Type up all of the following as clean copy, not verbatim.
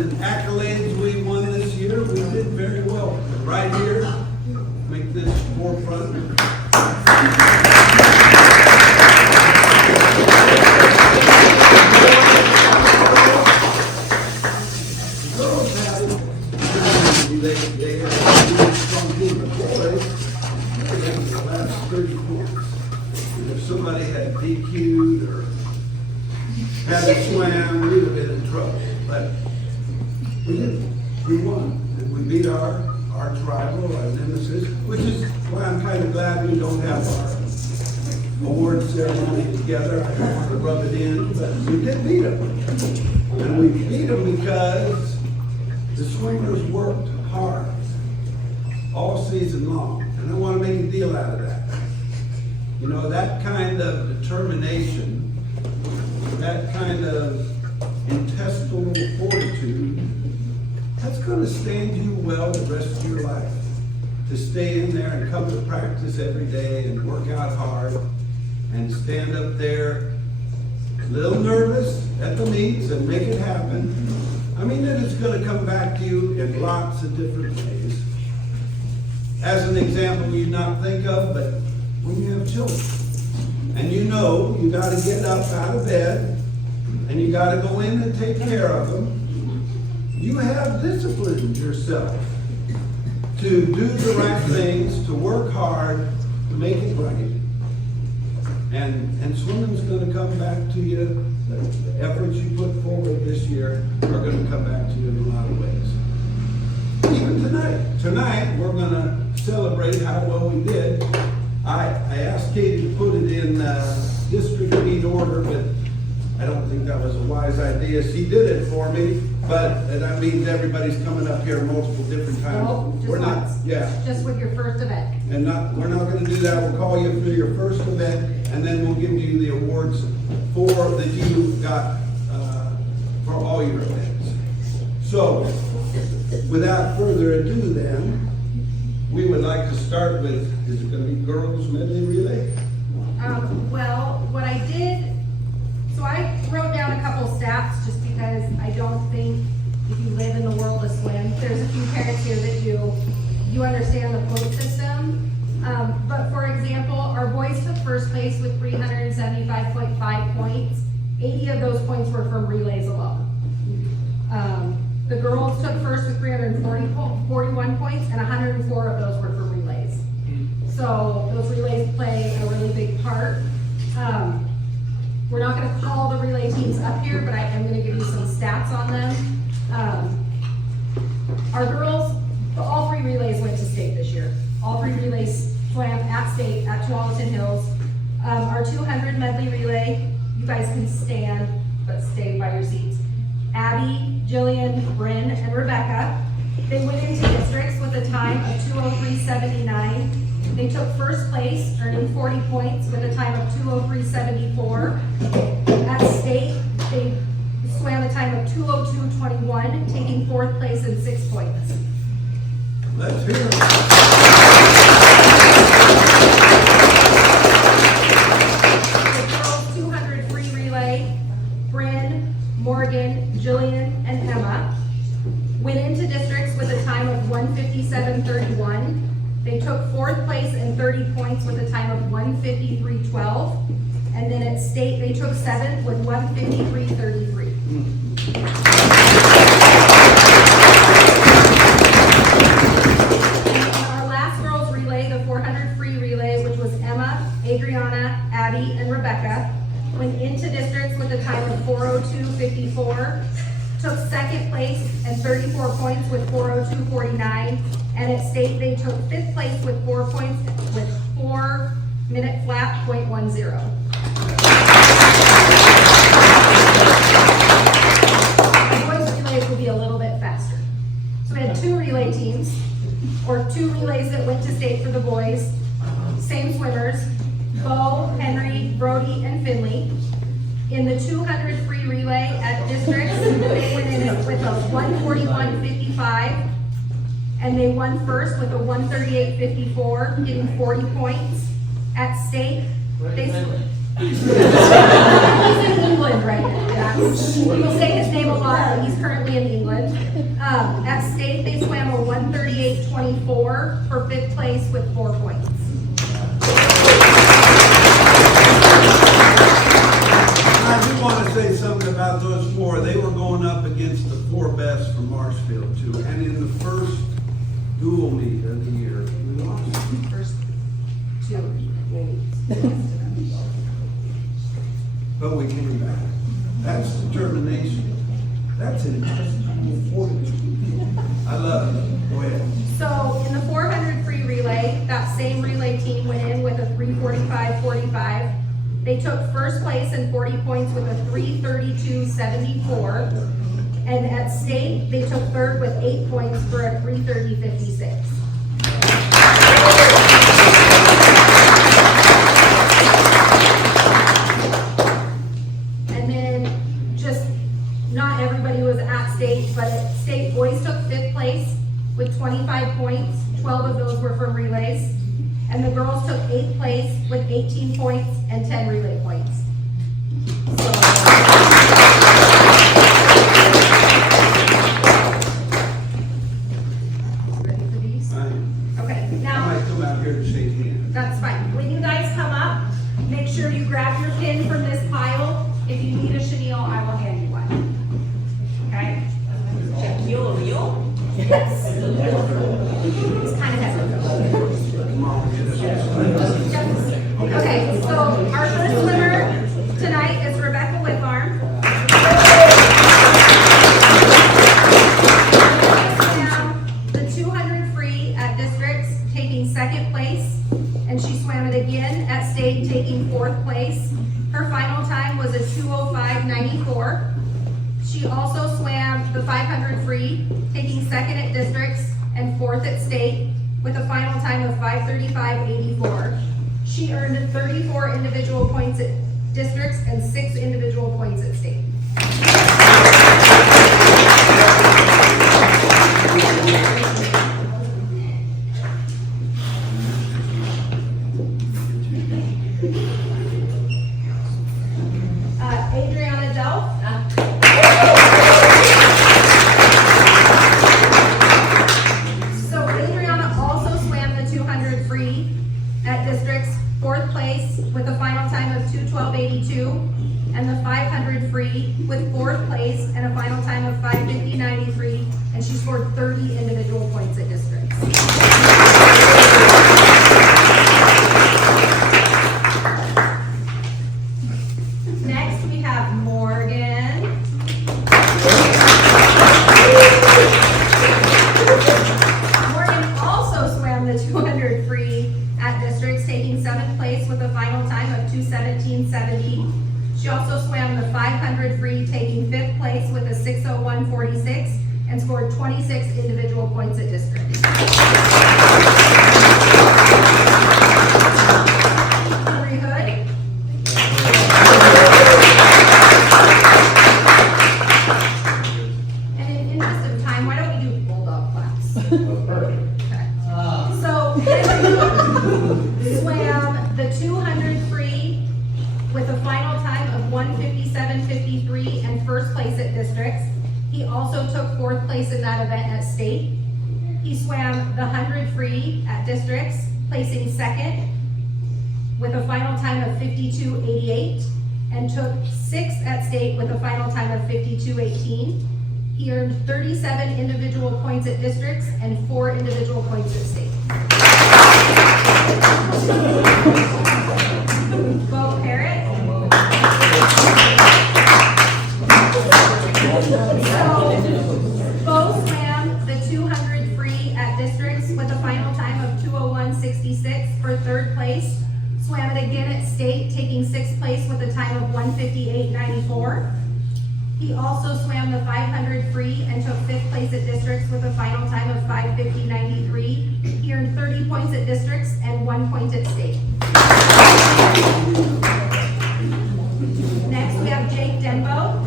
and accolades we won this year, we did very well. Right here, make this forefront. They had a strong team of boys. They had the last 30 points. And if somebody had DQ'd or hadn't swam, we would have been in trouble. But we didn't. We won. And we beat our arch rival, our nemesis, which is why I'm kind of glad we don't have our award ceremony together. I don't want to rub it in, but we did beat them. And we beat them because the swimmers worked hard all season long, and I want to make a deal out of that. You know, that kind of determination, that kind of intestinal fortitude, that's going to stand you well the rest of your life. To stay in there and come to practice every day and work out hard and stand up there a little nervous at the meets and make it happen. I mean, it is going to come back to you in lots of different ways. As an example you not think of, but when you have children, and you know you got to get up out of bed, and you got to go in and take care of them, you have disciplined yourself to do the right things, to work hard, to make it right. And swimming's going to come back to you. The efforts you put forward this year are going to come back to you in a lot of ways. Even tonight. Tonight, we're going to celebrate how well we did. I asked Katie to put it in district meet order, but I don't think that was a wise idea. She did it for me, but that means everybody's coming up here multiple different times. No, just we're not, once. yeah. Just with your first event. And we're not going to do that. We'll call you for your first event, and then we'll give you the awards that you got for all your events. So, without further ado then, we would like to start with, is it going to be girls medley relay? Well, what I did, so I wrote down a couple stats just because I don't think if you live in the world of swim, there's a few parents here that you understand the point system. But for example, our boys took first place with 375.5 points. 80 of those points were from relays alone. The girls took first with 341 points, and 104 of those were from relays. So those relays play a really big part. We're not going to call the relay teams up here, but I am going to give you some stats on them. Our girls, all three relays went to state this year. All three relays swam at state at Tualatin Hills. Our 200 medley relay, you guys can stand, but stay by your seats. Abby, Jillian, Bryn, and Rebecca, they went into districts with a time of 2:03.79. They took first place, earning 40 points with a time of 2:03.74. At state, they swam a time of 2:02.21, taking fourth place and 6 points. Let's hear it. The girls 200 free relay, Bryn, Morgan, Jillian, and Emma went into districts with a time of 1:57.31. They took fourth place and 30 points with a time of 1:53.12. And then at state, they took seventh with 1:53.33. Our last girls relay, the 400 free relay, which was Emma, Adriana, Abby, and Rebecca, went into districts with a time of 4:02.54, took second place and 34 points with 4:02.49, and at state they took fifth place with 4 points with 4 minute flat .10. The boys relays will be a little bit faster. So we had two relay teams, or two relays that went to state for the boys, same swimmers, Bo, Henry, Brody, and Finley. In the 200 free relay at districts, they went in with a 1:41.55, and they won first with a 1:38.54, getting 40 points. At state, they He's in England right now. Yeah. People say his name a lot, but he's currently in England. At state, they swam a 1:38.24 for 5th place with 4 points. I do want to say something about those 4. They were going up against the 4 best from Marshfield too. And in the first dual meet of the year, we lost. First 2 meets. But we came back. That's determination. That's intestinal fortitude. I love it. Go ahead. So in the 400 free relay, that same relay team went in with a 3:45.45. They took first place and 40 points with a 3:32.74. And at state, they took third with 8 points for a 3:30.56. And then just, not everybody was at state, but at state, boys took 5th place with 25 points. 12 of those were from relays. And the girls took 8th place with 18 points and 10 relay points. Ready for these? Okay, I now, might come out here to shake hands. that's fine. When you guys come up, make sure you grab your pin from this pile. If you need a chenille, I will hand you one. Okay? Mule? Yes. It's kind of heavy. Come on, get us. Okay, so our first swimmer tonight is Rebecca Whitbarn. The 200 free at districts, taking 2nd place, and she swam it again at state, taking 4th place. Her final time was a 2:05.94. She also swam the 500 free, taking 2nd at districts and 4th at state, with a final time of 5:35.84. She earned 34 individual points at districts and 6 individual points at state. Adriana Delph. So Adriana also swam the 200 free at districts, 4th place with a final time of 2:12.82, and the 500 free with 4th place and a final time of 5:50.93, and she scored 30 individual points at districts. Next, we have Morgan. Morgan also swam the 200 free at districts, taking 7th place with a final time of 2:17.70. She also swam the 500 free, taking 5th place with a 6:01.46, and scored 26 individual points at districts. Henry Hood. And in interest of time, why don't we do bulldog claps? Okay. So Henry swam the 200 free with a final time of 1:57.53 and 1st place at districts. He also took 4th place in that event at state. He swam the 100 free at districts, placing 2nd with a final time of 52.88, and took 6th at state with a final time of 52.18. He earned 37 individual points at districts and 4 individual points at state. Bo Parrott. So, Bo swam the 200 free at districts with a final time of 2:01.66 for 3rd place. Swam it again at state, taking 6th place with a time of 1:58.94. He also swam the 500 free and took 5th place at districts with a final time of 5:50.93. He earned 30 points at districts and 1 point at state. Next, we have Jake Denbo.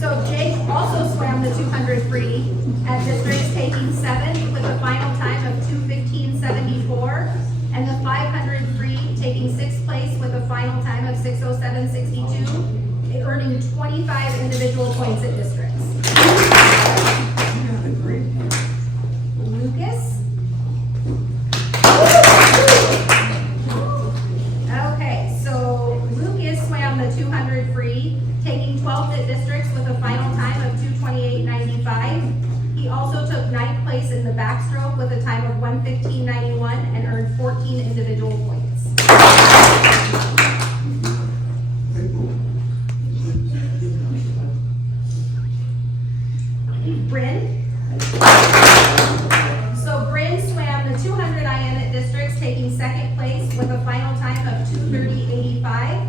So Jake also swam the 200 free at districts, taking 7th with a final time of 2:15.74, and the 500 free, taking 6th place final time of 6:07:62, earning 25 individual points at districts. Lucas. Okay, so Lucas swam the 200 free, taking 12th at districts with a final time of 2:28:95. He also took 9th place in the backstroke with a time of 1:15:91 and earned 14 individual points. Bryn. So Bryn swam the 200 IM at districts, taking 2nd place with a final time of 2:30:85.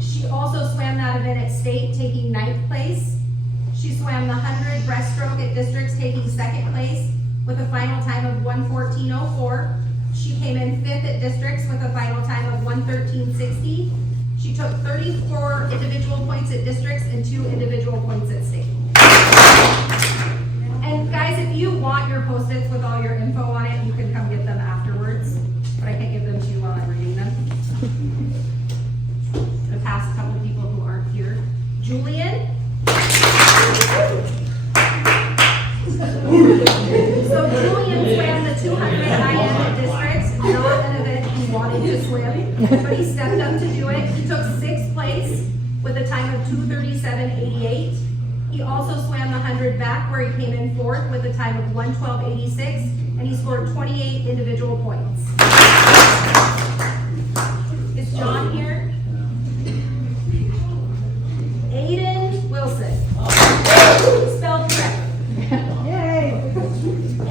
She also swam that event at state, taking 9th place. She swam the 100 breaststroke at districts, taking 2nd place with a final time of 1:14:04. She came in 5th at districts with a final time of 1:13:60. She took 34 individual points at districts and 2 individual points at state. And guys, if you want your Post-its with all your info on it, you can come get them afterwards, but I can't give them to you while I'm reading them. The past couple people who aren't here. Julian. So Julian swam the 200 IM at districts, not an event he wanted to swim, but he stepped up to do it. He took 6th place with a time of 2:37:88. He also swam the 100 back where he came in 4th with a time of 1:12:86, and he scored 28 individual points. Is John here? Aiden Wilson. Spelled correct.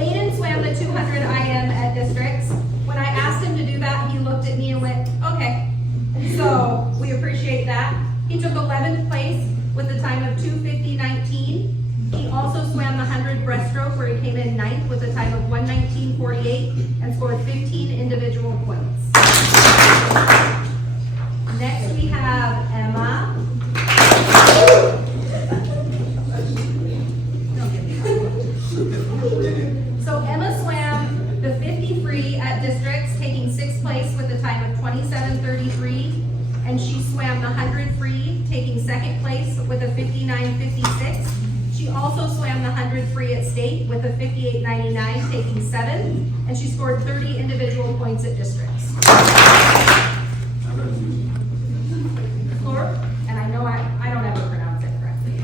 Aiden swam the 200 IM at districts. When I asked him to do that, he looked at me and went, okay. So we appreciate that. He took 11th place with a time of 2:50:19. He also swam the 100 breaststroke where he came in 9th with a time of 1:19:48 and scored 15 individual points. Next we have Emma. So Emma swam the 50 free at districts, taking 6th place with a time of 27:33, and she swam the 100 free, taking 2nd place with a 59:56. She also swam the 100 free at state with a 58:99, taking 7th, and she scored 30 individual points at districts. Floor, and I know I don't ever pronounce it correctly.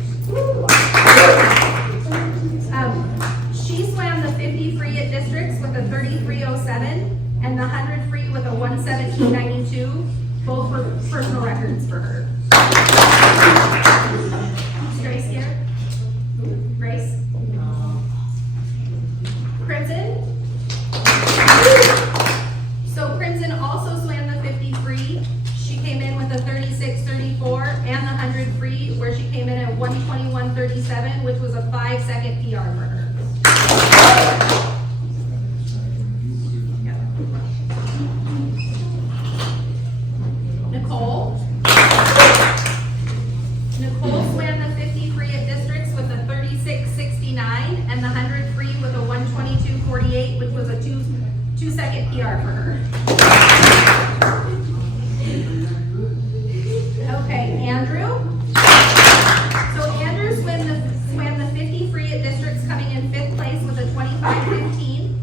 She swam the 50 free at districts with a 33:07 and the 100 free with a 1:17:92. Both were personal records for her. Is Grace here? Grace? Crimson? So Crimson also swam the 50 free. She came in with a 36:34 and the 100 free, where she came in at 1:21:37, which was a 5-second PR for her. Nicole swam the 50 free at districts with a 36:69 and the 100 free with a 1:22:48, which was a 2-second PR for her. Okay, Andrew. So Andrew swam the 50 free at districts, coming in 5th place with a 25:15,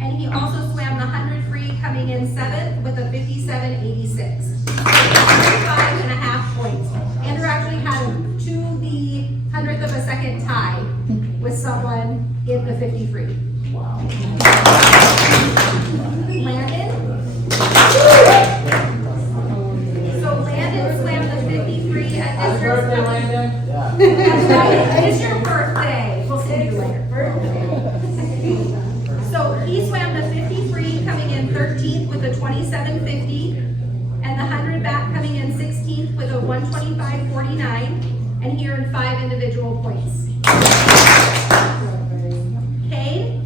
and he also swam the 100 free, coming in 7th with a 57:86. 5.5 points. Andrew actually had to the 100th of a second tie with someone in the 50 free. Wow. Landon. So Landon swam the 50 free at districts. That's right. It's your birthday. We'll see you later. So he swam the 50 free, coming in 13th with a 27:50, and the 100 back coming in 16th with a 1:25:49, and he earned 5 individual points. Kane?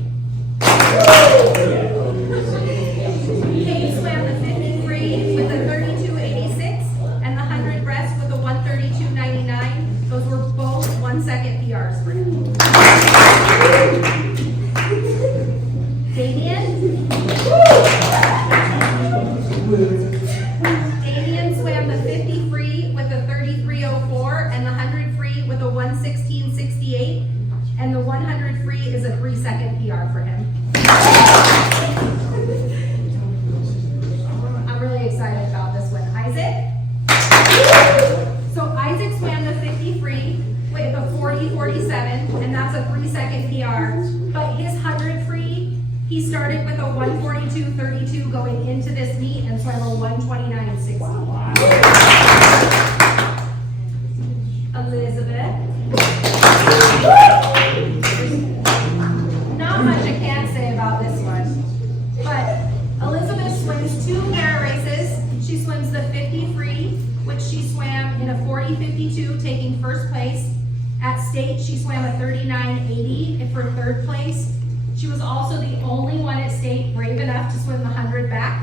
Kane swam the 50 free with a 32:86, and the 100 breast with a 1:32:99. Those were both 1-second PRs for him. Damien 1:38, and the 100 free is a 3-second PR for him. I'm really excited about this one. Isaac? So Isaac swam the 50 free with a 40:47, and that's a 3-second PR. But his 100 free, he started with a 1:42.32 going into this meet and swam a 1:29.60. Elizabeth. Not much I can say about this one, but Elizabeth swims 2 para races. She swims the 50 free, which she swam in a 40:52, taking first place. At state, she swam a 39:80 for third place. She was also the only one at state brave enough to swim the 100 back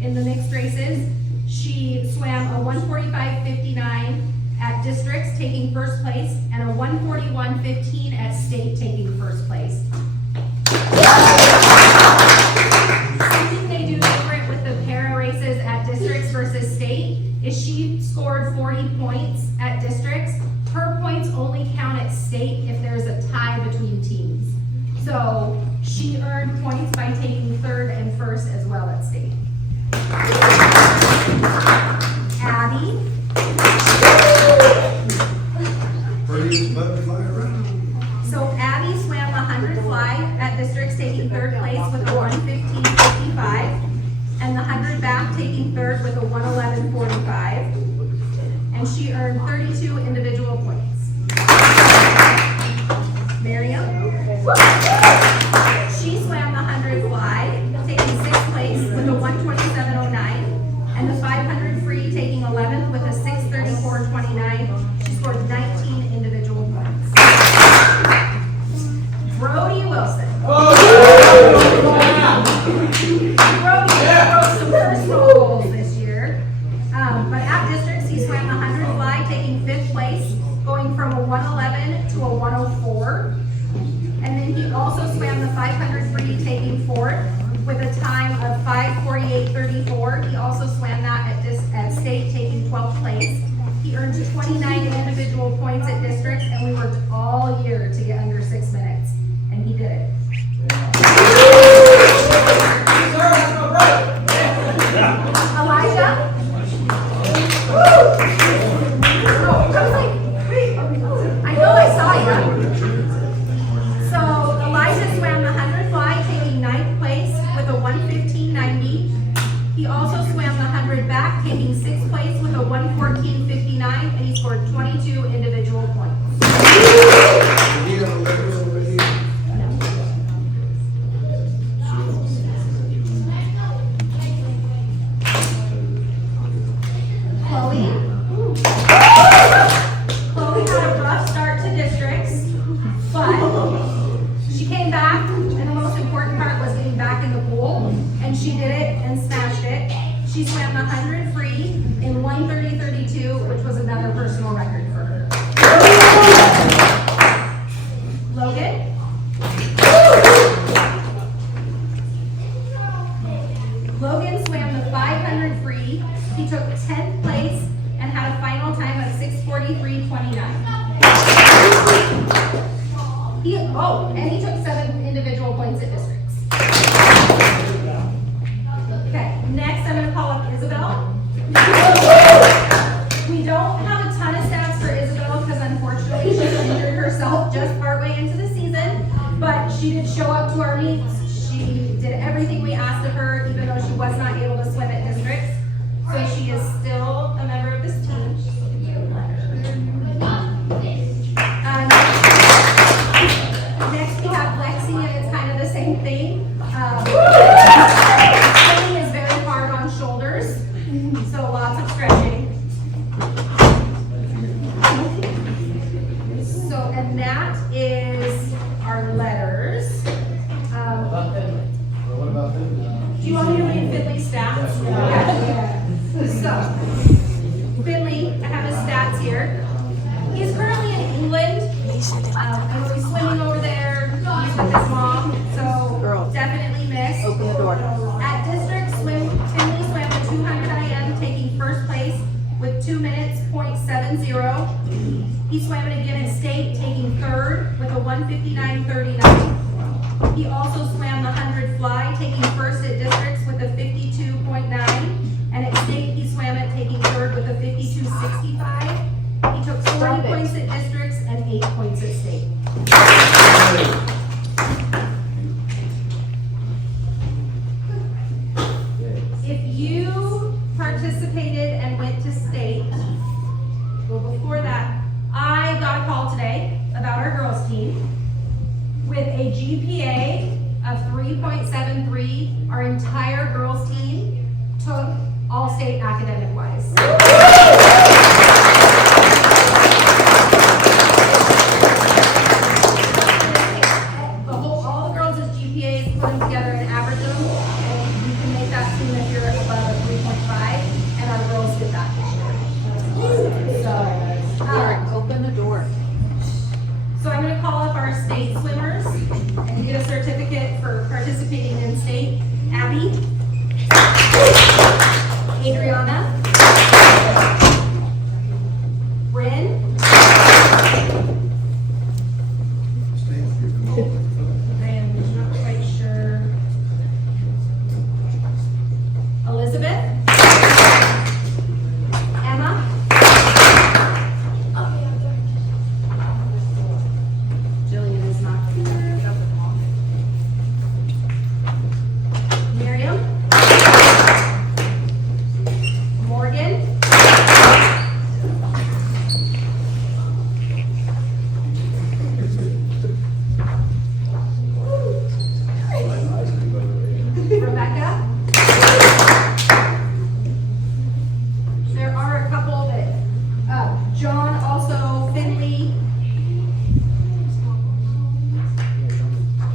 in the mixed races. She swam a 1:45.59 at districts, taking first place, and a 1:41.15 at state, taking first place. Something they do different with the para races at districts versus state is she scored 40 points at districts. Her points only count at state if there's a tie between teams. So she earned points by taking third and first as well at state. Abby. Prettiest butterfly around. So Abby swam the 100 fly at districts, taking third place with a 1:15.55, and the 100 back taking third with a 1:11.45, and she earned 32 individual points. Miriam? She swam the 100 fly, taking 6th place with a 1:27.09, and the 500 free, taking 11th with a 6:34.29. She scored 19 individual points. Brody Wilson. Brody broke some personal goals this year, but at districts he swam the 100 fly, taking 5th place, going from a 1:11 to a 1:04. And then he also swam the 500 free, taking 4th with a time of 5:48.34. He also swam that at state, taking 12th place. He earned 29 individual points at districts, and we worked all year to get under 6 minutes, and he did it. Elijah? I know I saw you. So Elijah swam the 100 fly, taking 9th place with a 1:15.90. He also swam the 100 back, taking 6th place with a 1:14.59, and he scored 22 individual points. Did he have a letter already? Chloe? Chloe had a rough start to districts, but she came back, and the most important part was getting back in the pool, and she did it and smashed it. She swam the 100 free in 1:30.32, which was another personal record for her. Logan? Logan swam the 500 free. He took 10th place and had a final time of 6:43.29. And he took 7 individual points at districts. Okay, next I'm going to call up Isabel. We don't have a ton of stats for Isabel because unfortunately she injured herself just partway into the season, but she did show up to our meets. She did everything we asked of her, even though she was not able to swim at districts. So she is still a member of this team. Next we have Lexi, and it's kind of the same thing. Swimming is very hard on shoulders, so lots of stretching. So, and that is our letters. Do you want me to read Finley's stats? Yeah. So, Finley, I have his stats here. He's currently in England. And he's swimming over there. He's with his mom, so definitely missed. Open the door. At district swim, Finley swam the 200 IM, taking first place with 2 minutes, .70. He swam it again at state, taking third a 1:59:39. He also swam the 100 fly, taking first at districts with a 52.9, and at state he swam it, taking third with a 52.65. He took 40 points at districts and 8 points at state. If you participated and went to state, well, before that, I got a call today about our girls team. With a GPA of 3.73, our entire girls team took all state academic wise. All the girls' GPAs, put them together and average them, and you can make that team if you're above a 3.5, and our girls did that this year. So, Open the door. So I'm gonna call up our state swimmers and get a certificate for participating in state. Abby, Adriana, Bryn, I am not quite sure, Elizabeth, Emma, Jillian is not here. Miriam. Morgan. Rebecca. There are a couple that, John also, Finley.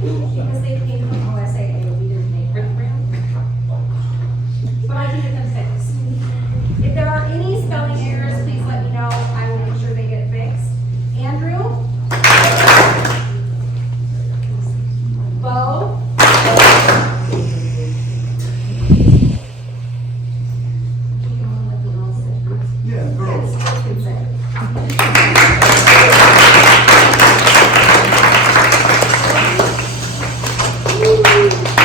Because they came from OSAA, we didn't make them. But I can get them fixed. If there are any spelling errors, please let me know. I will make sure they get fixed. Andrew? Bo? Yeah, girls.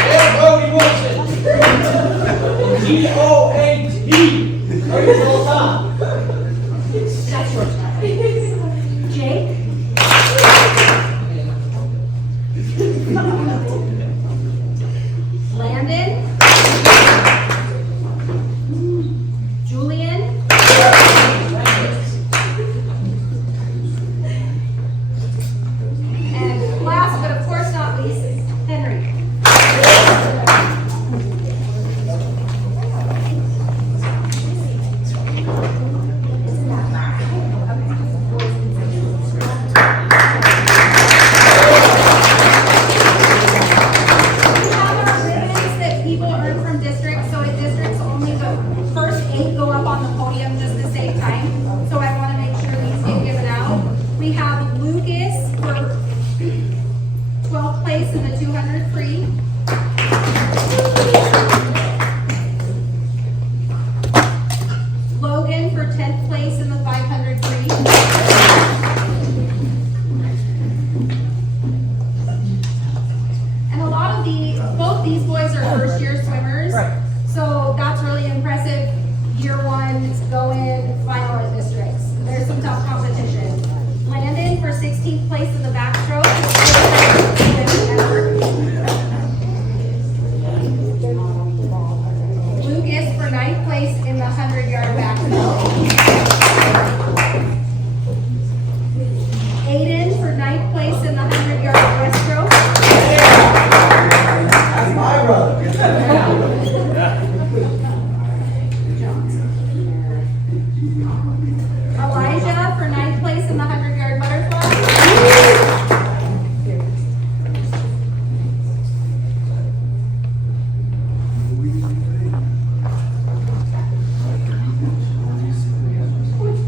Everybody wants it. G-O-A-T. Are you all done? That's yours. Jake? Landon? Julian? And last, but of course not least, Henry. We have our ribbons that people earn from districts, so at districts, only the first 8 go up on the podium just to save time. So I want to make sure these get given out. We have Lucas for 12th place in the 200 free. Logan for 10th place in the 500 free. And a lot of both these boys are first year swimmers. So that's really impressive. Year one, go in, final at districts. There's some tough competition. Landon for 16th place in the backstroke. Lucas for 9th place in the 100-yard backstroke. Aiden for 9th place in the 100-yard breaststroke. That's my brother. Elijah for 9th place in the 100-yard butterfly.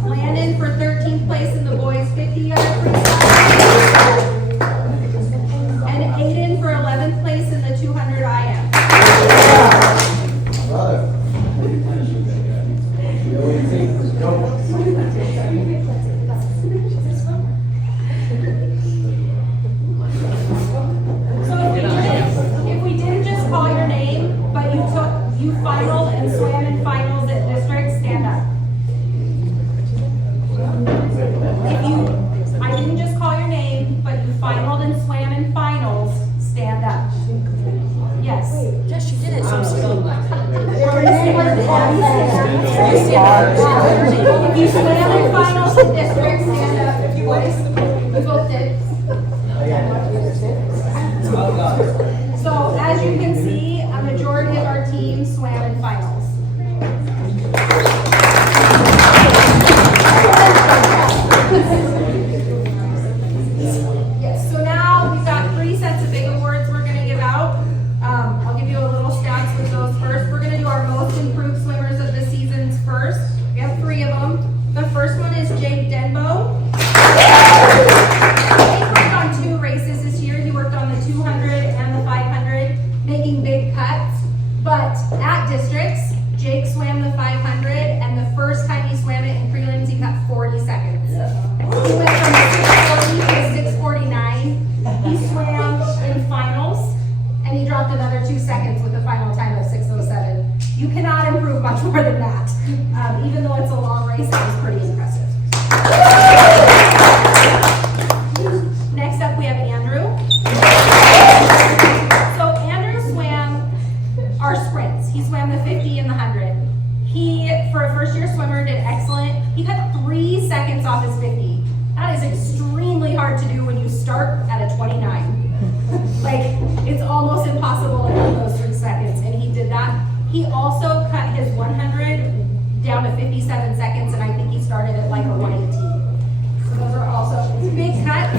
Landon for 13th place in the boys 50-yard freestyle. If you swam in finals in districts, stand up if you boys. You both did. So as you can see, a majority of our team swam in finals. Yes, so now we've got 3 sets of big awards we're gonna give out. I'll give you a little stats with those first. We're gonna do our most improved swimmers of the seasons first. We have 3 of them. The first one is Jake Denbo. He worked on 2 races this year. He worked on the 200 and the 500, making big cuts. But at districts, Jake swam the 500, and the first time he swam it in prelims, he cut 40 seconds. He went from 640 to 649. He swam in finals, and he dropped another 2 seconds with the final time of 6:07. You cannot improve much more than that. Even though it's a long race, that was pretty impressive. Next up, we have Andrew. So Andrew swam our sprints. He swam the 50 and the 100. He, for a first-year swimmer, did excellent. He cut 3 seconds off his 50. That is extremely hard to do when you start at a 29. Like, it's almost impossible to cut those 3 seconds, and he did that. He also cut his 100 down to 57 seconds, and I think he started at like a 118. So those are also big cuts.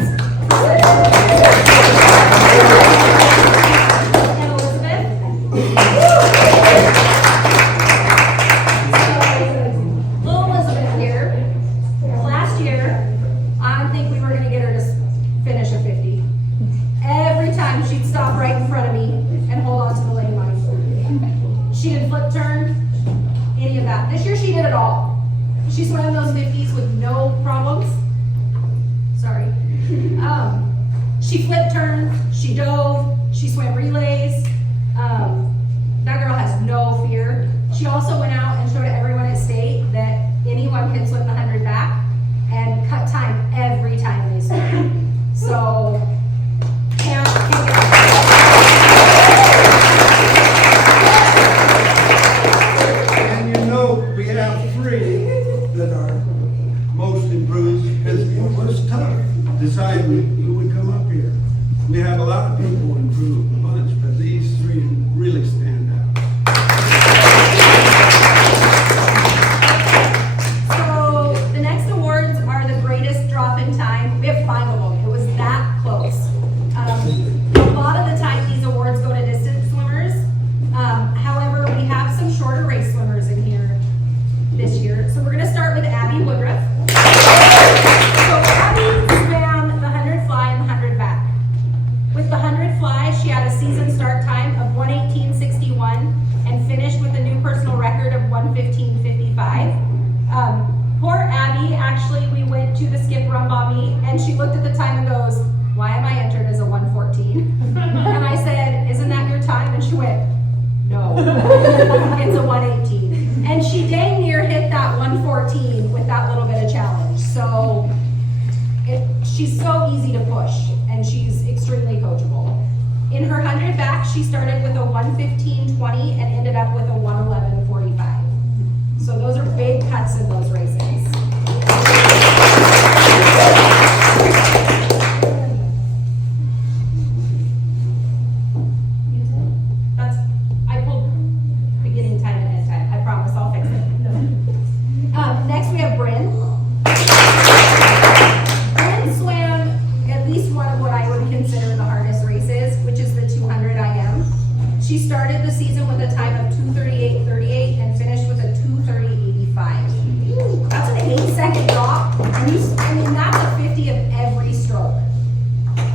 And Elizabeth. Little Elizabeth here. Last year, I don't think we were gonna get her to finish a 50. Every time she'd stop right in front of me and hold on to the lane line. She did flip turn, any of that. This year she did it all. She swam those 50s with no problems. Sorry. She flip turned, she dove, she swam relays. That girl has no fear. She also went out and showed everyone at state that anyone can swim the 100 back and cut time every time they swim. So, can't get And you know, we have 3 that are most improved, because it was tough deciding who would come up here. We had a lot of people improve a bunch, but these 3 really stand out. So the next awards are the greatest drop in time. We have 5 of them. It was that close. A lot of the time these awards go to distance swimmers. However, we have some shorter race swimmers in here this year. So we're gonna start with Abby Woodruff. So Abby swam the 100 fly and the 100 back. With the 100 fly, she had a season start time of 1:18:61 and finished with a new personal record of 1:15:55. Poor Abby, actually, we went to the Skip Rumbaugh meet, and she looked at the time and goes, "Why am I entered as a 1:14?" And I said, "Isn't that your time?" And she went, "No, it's a 1:18." And she dang near hit that 1:14 with that little bit of challenge. So she's so easy to push, and she's extremely coachable. In her 100 back, she started with a 1:15:20 and ended up with a 1:11:45. So those are big cuts in those races. I pulled beginning time and end time. I promise I'll fix it. Next we have Bryn. Bryn swam at least one of what I would consider the hardest races, which is the 200 IM. She started the season with a time of 2:38:38 and finished with a 2:30:85. That's an 8-second drop, and I mean that's a 50 of every stroke.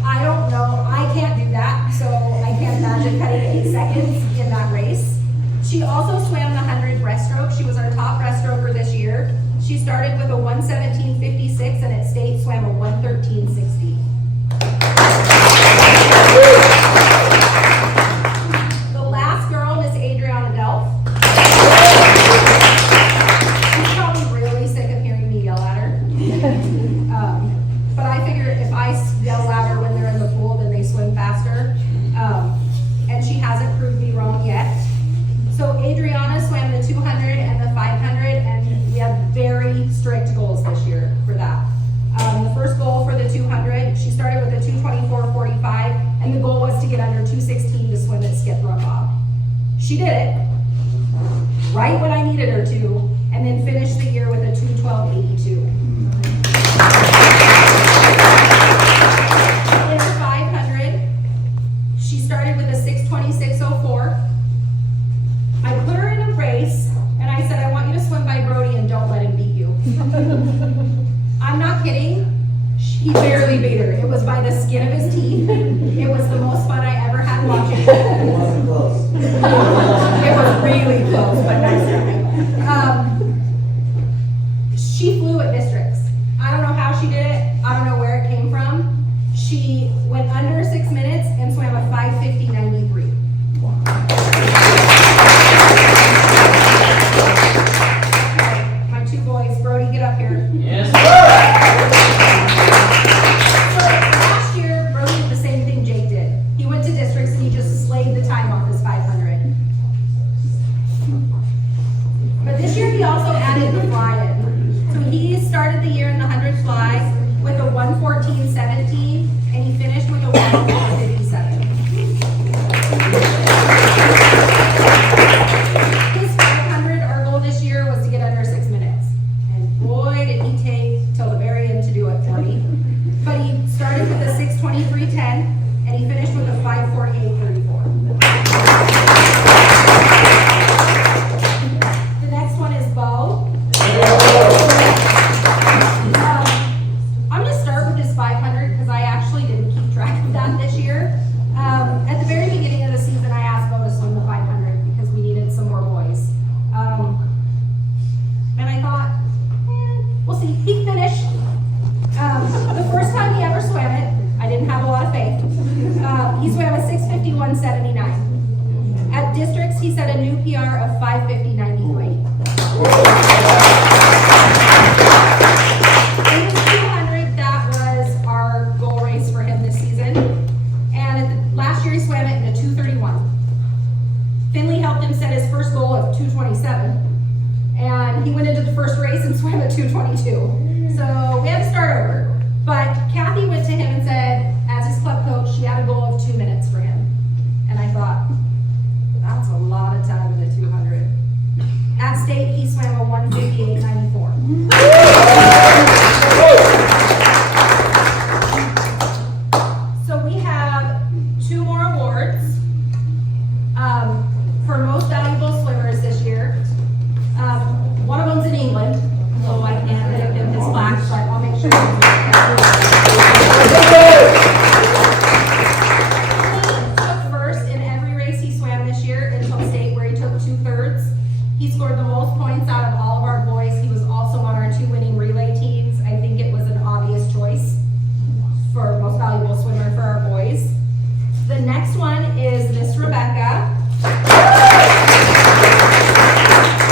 I don't know, I can't do that, so I can't imagine cutting 8 seconds in that race. She also swam the 100 breaststroke. She was our top breaststroker this year. She started with a 1:17:56 and at state swam a 1:13:60. The last girl, Miss Adriana Delph. She's probably really sick of hearing me yell at her. But I figure if I yell louder when they're in the pool, then they swim faster. And she hasn't proved me wrong yet. So Adriana swam the 200 and the 500 and She did it right when I needed her to, and then finished the year with a 2:12.82. In her 500, she started with a 6:26.04. I put her in a race, and I said, I want you to swim by Brody and don't let him beat you. I'm not kidding. He barely beat her. It was by the skin of his teeth. It was the most fun I ever had watching. It wasn't close. It was really close, but nice try. She flew at districts. I don't know how she did it. I don't know where it came from. She went under 6 minutes and swam a 5:50.93. Okay, my two boys, Brody, get up here. Yes, So last year, Brody did the same thing Jake did. He went to districts and he just slayed the time off his 500. But this year he also added the fly-in. So he started the year in the 100 fly with a 1:14.17 and he finished with a 1:57. His 500, our goal this year was to get under 6 minutes. And boy, did he take till the very end to do it for me. But he started with a 6:23.10 and he finished with a 5:48.34. The next one is Bo. I'm gonna start with his 500 because I actually didn't keep track of that this year. At the very beginning of the season, I asked Bo to swim the 500 because we needed some more boys. And I thought, we'll see. He finished. The first time he ever swam it, I didn't have a lot of faith. He swam a 6:51.79. At districts, he set a new PR of 5:50.93. In his 200, that was our goal race for him this season. And last year he swam it in a 2:31. Finley helped him set his first goal of 2:27. And he went into the first race and swam at 2:22. So we had to start over. But Kathy went to him and said, as his club coach, she had a goal of 2 minutes for him. And I thought, that's a lot of time in the 200. At state, he swam a 1:58.94. So we have 2 more awards for most valuable swimmers this year. One of them's in England, so I can't give him his plaque, but I'll make sure. He took first in every race he swam this year until state, where he took 2/3. He scored the most points out of all of our boys. He was also on our 2 winning relay teams. I think it was an obvious choice for most valuable swimmer for our boys. The next one is Miss Rebecca.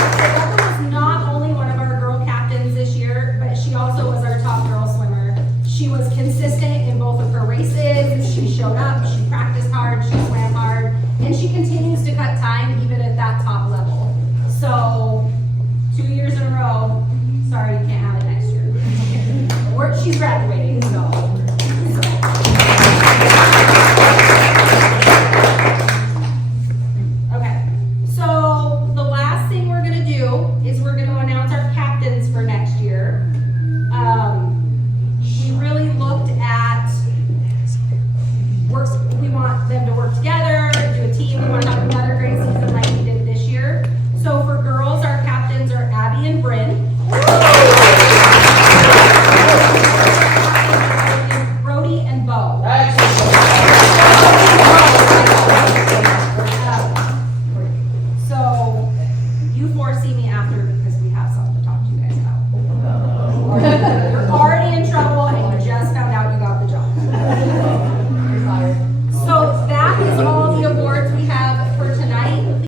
Rebecca was not only one of our girl captains this year, but she also was our top girl swimmer. She was consistent in both of her races. She showed up, she practiced hard, she swam hard, and she continues to cut time even at that top level. So 2 years in a row, sorry, you can't have it next year. She's graduating, so. Okay, so the last thing we're gonna do is we're gonna announce our captains for next year. We really looked at we want them to work together, do a team, we want to have another great season like we did this year. So for girls, our captains are Abby and Bryn. Brody and Bo.